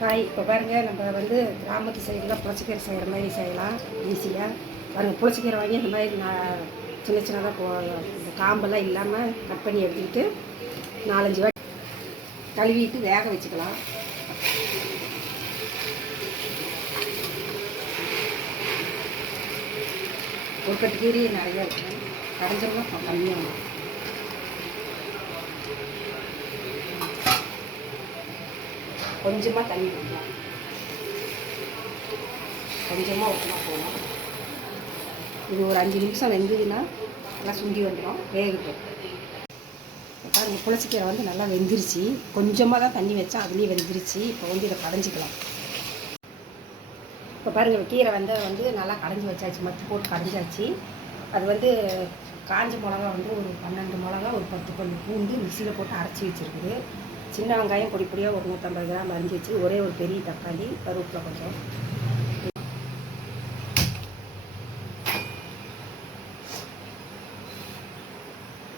Hi. இப்போ பாருங்கள், நம்ம வந்து கிராமத்து சைடில் புளிச்சக்கீரை செய்கிற மாதிரி செய்யலாம் ஈஸியாக. பாருங்கள், புளிச்சக்கீரை வாங்கி இந்த மாதிரி நான் சின்ன சின்னதாக இந்த காம்பெல்லாம் இல்லாமல் கட் பண்ணி எடுத்துக்கிட்டு 4-5 வாட்டி கழுவிட்டு வேக வச்சுக்கலாம். ஒரு கட்டு கீரை நிறையா இருக்கும், கடைஞ்சோம்னா கம்மியாகும். கொஞ்சமாக தண்ணி ஊற்றலாம், கொஞ்சமாக ஊற்றினா போகலாம். இது ஒரு 5 நிமிஷம் வெந்ததுன்னா நல்லா சுண்டி வந்துடும், வேகட்டும். பாருங்கள், புளிச்சக்கீரை வந்து நல்லா வெந்துருச்சு. கொஞ்சமாக தான் தண்ணி வச்சா அதுலேயே வெந்துருச்சு. இப்போ வந்து இதை கடைஞ்சிக்கலாம். இப்போ பாருங்கள், கீரை வந்து நல்லா கடைஞ்சி வச்சாச்சு, மத்து போட்டு கடைஞ்சாச்சு. அது வந்து காஞ்ச மிளகா வந்து ஒரு 12 மிளகா, ஒரு 10 பல் பூண்டு மிக்சியில் போட்டு அரைச்சி வச்சுருக்குது. சின்ன வெங்காயம் பொடி பொடியாக ஒரு 150 கிராம் அரிஞ்சு வச்சு, ஒரே ஒரு பெரிய தக்காளி, கருவேப்பிலை கொஞ்சம்.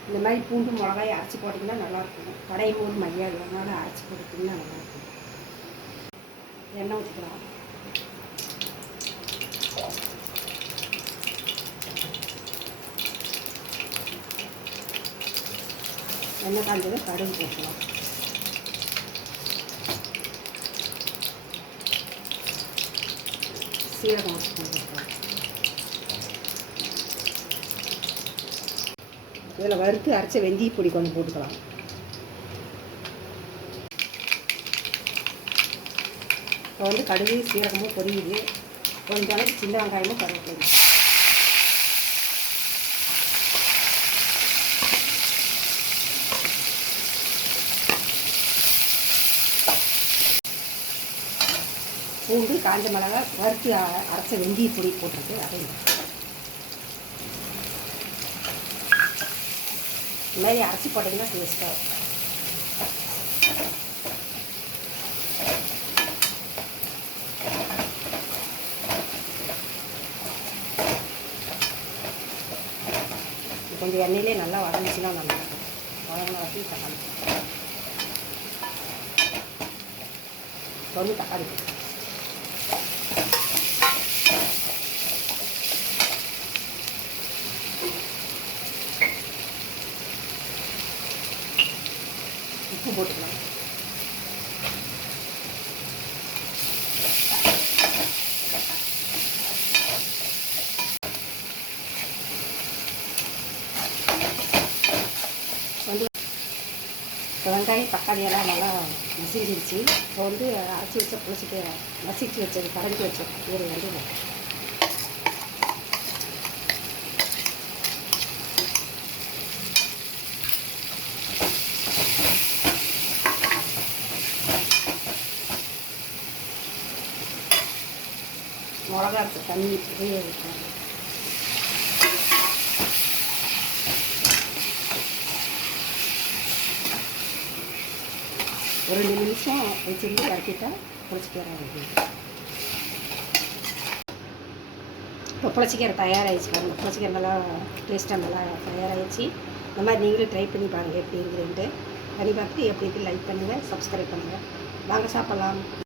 இந்த மாதிரி பூண்டு மிளகாயை அரைச்சி போட்டிங்கன்னா நல்லாயிருக்கும். கடையும் போது மையாது, அதனால் அரைச்சி போட்டிங்கன்னா நல்லாயிருக்கும். எண்ணெய் ஊற்றிக்கலாம். எண்ணெய் காஞ்சதும் கடுகு போட்டுக்கலாம். சீரகம் போட்டுக்கலாம். இதில் வறுத்து அரைச்ச வெந்தய பொடி கொஞ்சம் போட்டுக்கலாம். இப்போ வந்து கடுகு சீரகமும் பொரியுது. கொஞ்சம் அளவுக்கு சின்ன வெங்காயமும் கருவேப்பிலை. பூண்டு, காஞ்ச மிளகாய், வறுத்து அரைச்ச வெந்தய பொடி போட்டிருக்கு. அதையும் இந்த மாதிரி அரைச்சி போட்டிங்கன்னா டேஸ்ட்டாக இருக்கும். கொஞ்சம் எண்ணெயிலே நல்லா வதங்கிச்சுன்னா நல்லாயிருக்கும். வதங்கினாட்டி தக்காளி வந்து தக்காளி உப்பு போட்டுக்கலாம். வந்து வெங்காயம் தக்காளியெல்லாம் நல்லா மசிஞ்சிருச்சு. இப்போ வந்து அரைச்சி வச்ச புளிச்சக்கீரை, மசிச்சு வச்சது, கரைஞ்சி வச்ச கீரை வந்து மிளகா அரைச்ச தண்ணி இதையே வைக்கணும். ஒரு 2 நிமிஷம் வச்சுருந்து இறக்கிட்டா புளிச்சக்கீரை ஆகிடுது. இப்போ புளிச்சக்கீரை தயாராகிடுச்சு. பாருங்கள், புளிச்சக்கீரை நல்லா டேஸ்ட்டாக நல்லா தயாராகிடுச்சு. இந்த மாதிரி நீங்களும் ட்ரை பண்ணி பாருங்கள் எப்படி இருக்குதுன்ட்டு. பண்ணி பார்த்துட்டு எப்படி இருக்குது லைக் பண்ணுங்கள், சப்ஸ்கிரைப் பண்ணுங்கள். வாங்க சாப்பிட்லாம்.